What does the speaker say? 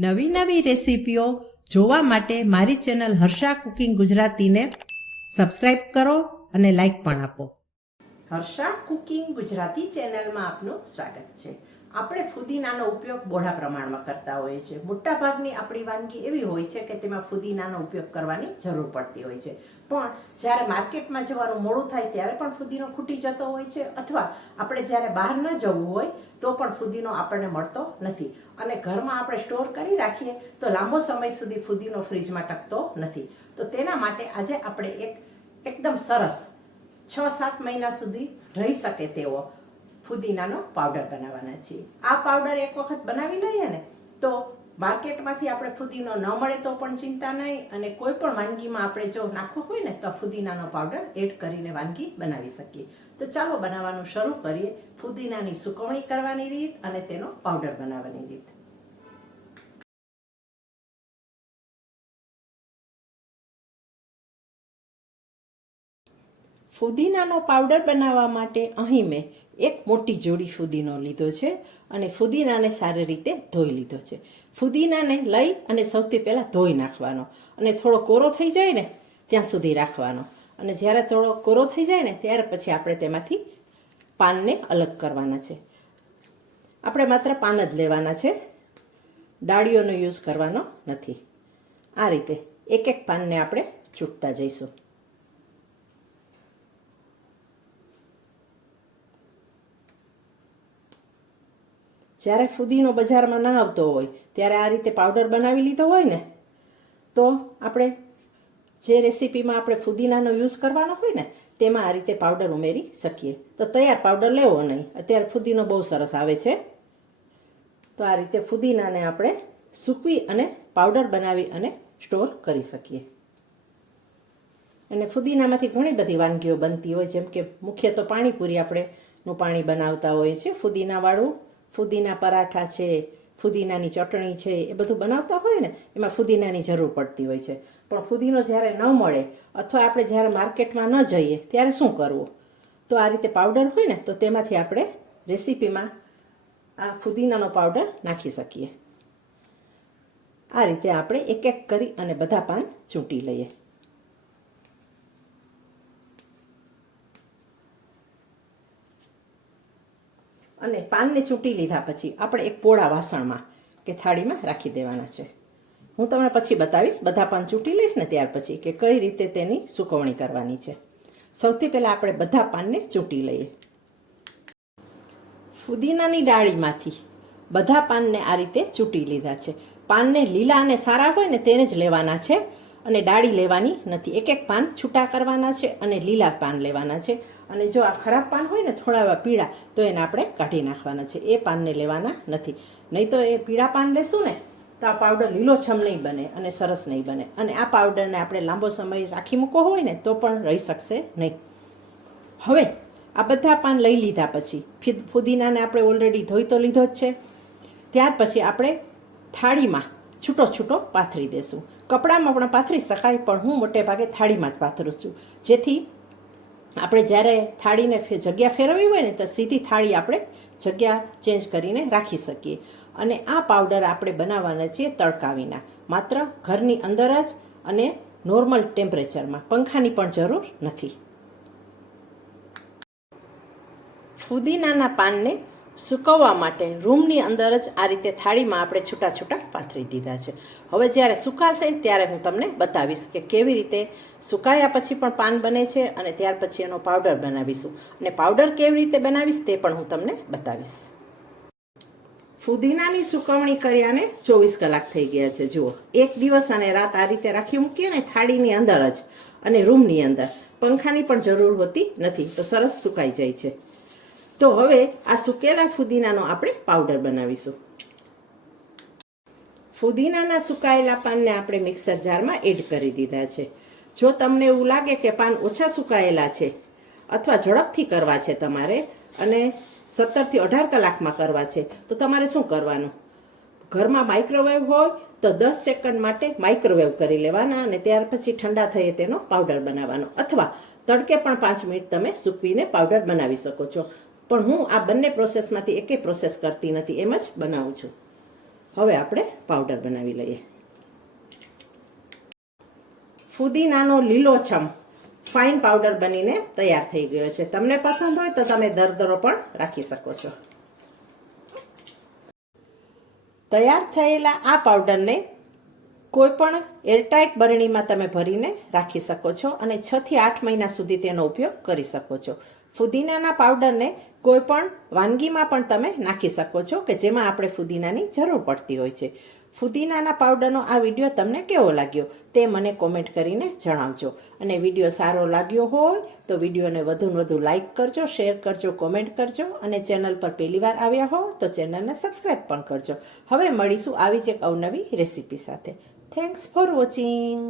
નવી નવી રેસીપીઓ જોવા માટે મારી ચેનલ હર્ષા કુકિંગ ગુજરાતીને સબસ્ક્રાઇબ કરો અને લાઈક પણ આપો. હર્ષા કુકિંગ ગુજરાતી ચેનલમાં આપનું સ્વાગત છે. આપણે ફુદીનાનો ઉપયોગ બહોળા પ્રમાણમાં કરતા હોઈએ છીએ. મોટાભાગની આપણી વાનગી એવી હોય છે કે તેમાં ફુદીનાનો ઉપયોગ કરવાની જરૂર પડતી હોય છે. પણ જ્યારે માર્કેટમાં જવાનું મોડું થાય ત્યારે પણ ફુદીનો ખૂટી જતો હોય છે અથવા આપણે જ્યારે બહાર ન જવું હોય તો પણ ફુદીનો આપણને મળતો નથી. અને ઘરમાં આપણે સ્ટોર કરી રાખીએ તો લાંબો સમય સુધી ફુદીનો ફ્રીજમાં ટકતો નથી. તો તેના માટે આજે આપણે એક એકદમ સરસ છ સાત મહિના સુધી રહી શકે તેવો ફુદીનાનો પાવડર બનાવવાના છીએ. આ પાવડર એક વખત બનાવી લઈએ ને માર્કેટમાંથી આપણે ફુદીનો ન મળે તો પણ ચિંતા નહીં. અને કોઈ પણ વાનગીમાં આપણે જો નાખવો હોય ને, તો ફુદીનાનો પાવડર એડ કરીને વાનગી બનાવી શકીએ. તો ચાલો બનાવવાનું શરૂ કરીએ. ફુદીનાની સુકવણી કરવાની રીત અને તેનો પાવડર બનાવવાની રીત. ફુદીનાનો પાવડર બનાવવા માટે અહીં મેં એક મોટી જોડી ફુદીનો લીધો છે અને ફુદીનાને સારી રીતે ધોઈ લીધો છે. ફુદીનાને લઈ અને સૌથી પહેલાં ધોઈ નાખવાનો. અને થોડો કોરો થઈ જાય ને, ત્યાં સુધી રાખવાનો. અને જ્યારે થોડો કોરો થઈ જાય ને, ત્યાર પછી આપણે તેમાંથી પાનને અલગ કરવાના છે. આપણે માત્ર પાન જ લેવાના છે. ડાળીઓનો યુઝ કરવાનો નથી. આ રીતે એક એક પાનને આપણે ચૂંટતા જઈશું. જ્યારે ફુદીનો બજારમાં ના આવતો હોય, ત્યારે આ રીતે પાવડર બનાવી લીધો હોય ને, તો આપણે જે રેસીપીમાં આપણે ફુદીનાનો યુઝ કરવાનો હોય ને, તેમાં આ રીતે પાવડર ઉમેરી શકીએ. તો તૈયાર પાવડર લેવો નહીં. અત્યારે ફુદીનો બહુ સરસ આવે છે. તો આ રીતે ફુદીનાને આપણે સૂકવી અને પાવડર બનાવી અને સ્ટોર કરી શકીએ. અને ફુદીનામાંથી ઘણી બધી વાનગીઓ બનતી હોય, જેમ કે મુખ્ય તો પાણીપુરી આપણે નું પાણી બનાવતા હોઈએ છીએ, ફુદીનાવાળું ફુદીના પરાઠા છે, ફુદીનાની ચટણી છે, એ બધું બનાવતા હોય ને, એમાં ફુદીનાની જરૂર પડતી હોય છે. પણ ફુદીનો જ્યારે ન મળે અથવા આપણે જ્યારે માર્કેટમાં ન જઈએ, ત્યારે શું કરવું? તો આ રીતે પાવડર હોય ને, તો તેમાંથી આપણે રેસીપીમાં આ ફુદીનાનો પાવડર નાખી શકીએ. આ રીતે આપણે એક એક કરી અને બધા પાન ચૂંટી લઈએ. અને પાનને ચૂંટી લીધા પછી આપણે એક પોળા વાસણમાં કે થાળીમાં રાખી દેવાના છે. હું તમને પછી બતાવીશ, બધા પાન ચૂંટી લઈશ ને ત્યાર પછી કે કઈ રીતે તેની સુકવણી કરવાની છે. સૌથી પહેલાં આપણે બધા પાનને ચૂંટી લઈએ. ફુદીનાની ડાળીમાંથી બધા પાનને આ રીતે ચૂંટી લીધા છે. પાનને લીલા અને સારા હોય ને તેને જ લેવાના છે. અને ડાળી લેવાની નથી. એક એક પાન છૂટા કરવાના છે અને લીલા પાન લેવાના છે. અને જો આ ખરાબ પાન હોય ને થોડા એવા પીળા, તો એને આપણે કાઢી નાખવાના છે. એ પાનને લેવાના નથી. નહીં તો એ પીળા પાન લેશું ને, તો આ પાવડર લીલોછમ નહીં બને અને સરસ નહીં બને. અને આ પાવડરને આપણે લાંબો સમય રાખી મૂકો હોય ને, તો પણ રહી શકશે નહીં. હવે, આ બધા પાન લઈ લીધા પછી, ફિદ- ફુદીનાને આપણે ઓલરેડી ધોઈ તો લીધો જ છે. ત્યાર પછી આપણે થાળીમાં છૂટો છૂટો પાથરી દેશું. કપડામાં પણ પાથરી શકાય, પણ હું મોટે ભાગે થાળીમાં જ પાથરું છું. જેથી આપણે જ્યારે થાળીને જગ્યા ફેરવવી હોય ને, તો સીધી થાળી આપણે જગ્યા ચેન્જ કરીને રાખી શકીએ. અને આ પાવડર આપણે બનાવવાના છીએ તડકા વિના. માત્ર ઘરની અંદર જ અને નોર્મલ ટેમ્પરેચરમાં. પંખાની પણ જરૂર નથી. ફુદીનાના પાનને સૂકવવા માટે રૂમની અંદર જ આ રીતે થાળીમાં આપણે છૂટા છૂટા પાથરી દીધા છે. હવે જ્યારે સુકાશે ત્યારે હું તમને બતાવીશ કે કેવી રીતે સુકાયા પછી પણ પાન બને છે અને ત્યાર પછી એનો પાવડર બનાવીશું. અને પાવડર કેવી રીતે બનાવીશ તે પણ હું તમને બતાવીશ. ફુદીનાની સુકવણી કર્યાને ચોવીસ કલાક થઈ ગયા છે. જુઓ, એક દિવસ અને રાત આ રીતે રાખી મૂકીએ ને થાળીની અંદર જ અને રૂમની અંદર. પંખાની પણ જરૂર હોતી નથી, તો સરસ સુકાઈ જાય છે. તો હવે આ સુકેલા ફુદીનાનો આપણે પાવડર બનાવીશું. ફુદીનાના સુકાયેલા પાનને આપણે મિક્સર જારમાં એડ કરી દીધા છે. જો તમને એવું લાગે કે પાન ઓછા સુકાયેલા છે અથવા ઝડપથી કરવા છે તમારે અને સત્તરથી અઢાર કલાકમાં કરવા છે, તો તમારે શું કરવાનું? ઘરમાં માઇક્રોવેવ હોય તો દસ સેકન્ડ માટે માઇક્રોવેવ કરી લેવાના અને ત્યાર પછી ઠંડા થઈએ તેનો પાવડર બનાવવાનો. અથવા તડકે પણ પાંચ મિનિટ તમે સૂકવીને પાવડર બનાવી શકો છો. પણ હું આ બંને પ્રોસેસમાંથી એકે પ્રોસેસ કરતી નથી, એમ જ બનાવું છું. હવે આપણે પાવડર બનાવી લઈએ. ફુદીનાનો લીલોછમ ફાઇન પાવડર બનીને તૈયાર થઈ ગયો છે. તમને પસંદ હોય તો તમે દરદરો પણ રાખી શકો છો. તૈયાર થયેલા આ પાવડરને કોઈ પણ એરટાઇટ બરણીમાં તમે ભરીને રાખી શકો છો અને છથી આઠ મહિના સુધી તેનો ઉપયોગ કરી શકો છો. ફુદીનાના પાવડરને કોઈ પણ વાનગીમાં પણ તમે નાખી શકો છો કે જેમાં આપણે ફુદીનાની જરૂર પડતી હોય છે. ફુદીનાના પાવડરનો આ વીડિયો તમને કેવો લાગ્યો તે મને કોમેન્ટ કરીને જણાવજો. અને વીડિયો સારો લાગ્યો હોય તો વિડીયોને વધુ ને વધુ લાઇક કરજો, શેર કરજો, કોમેન્ટ કરજો અને ચેનલ પર પહેલીવાર આવ્યા હો તો ચેનલને સબસ્ક્રાઈબ પણ કરજો. હવે મળીશું આવી જ એક અવનવી રેસીપી સાથે. Thanks for watching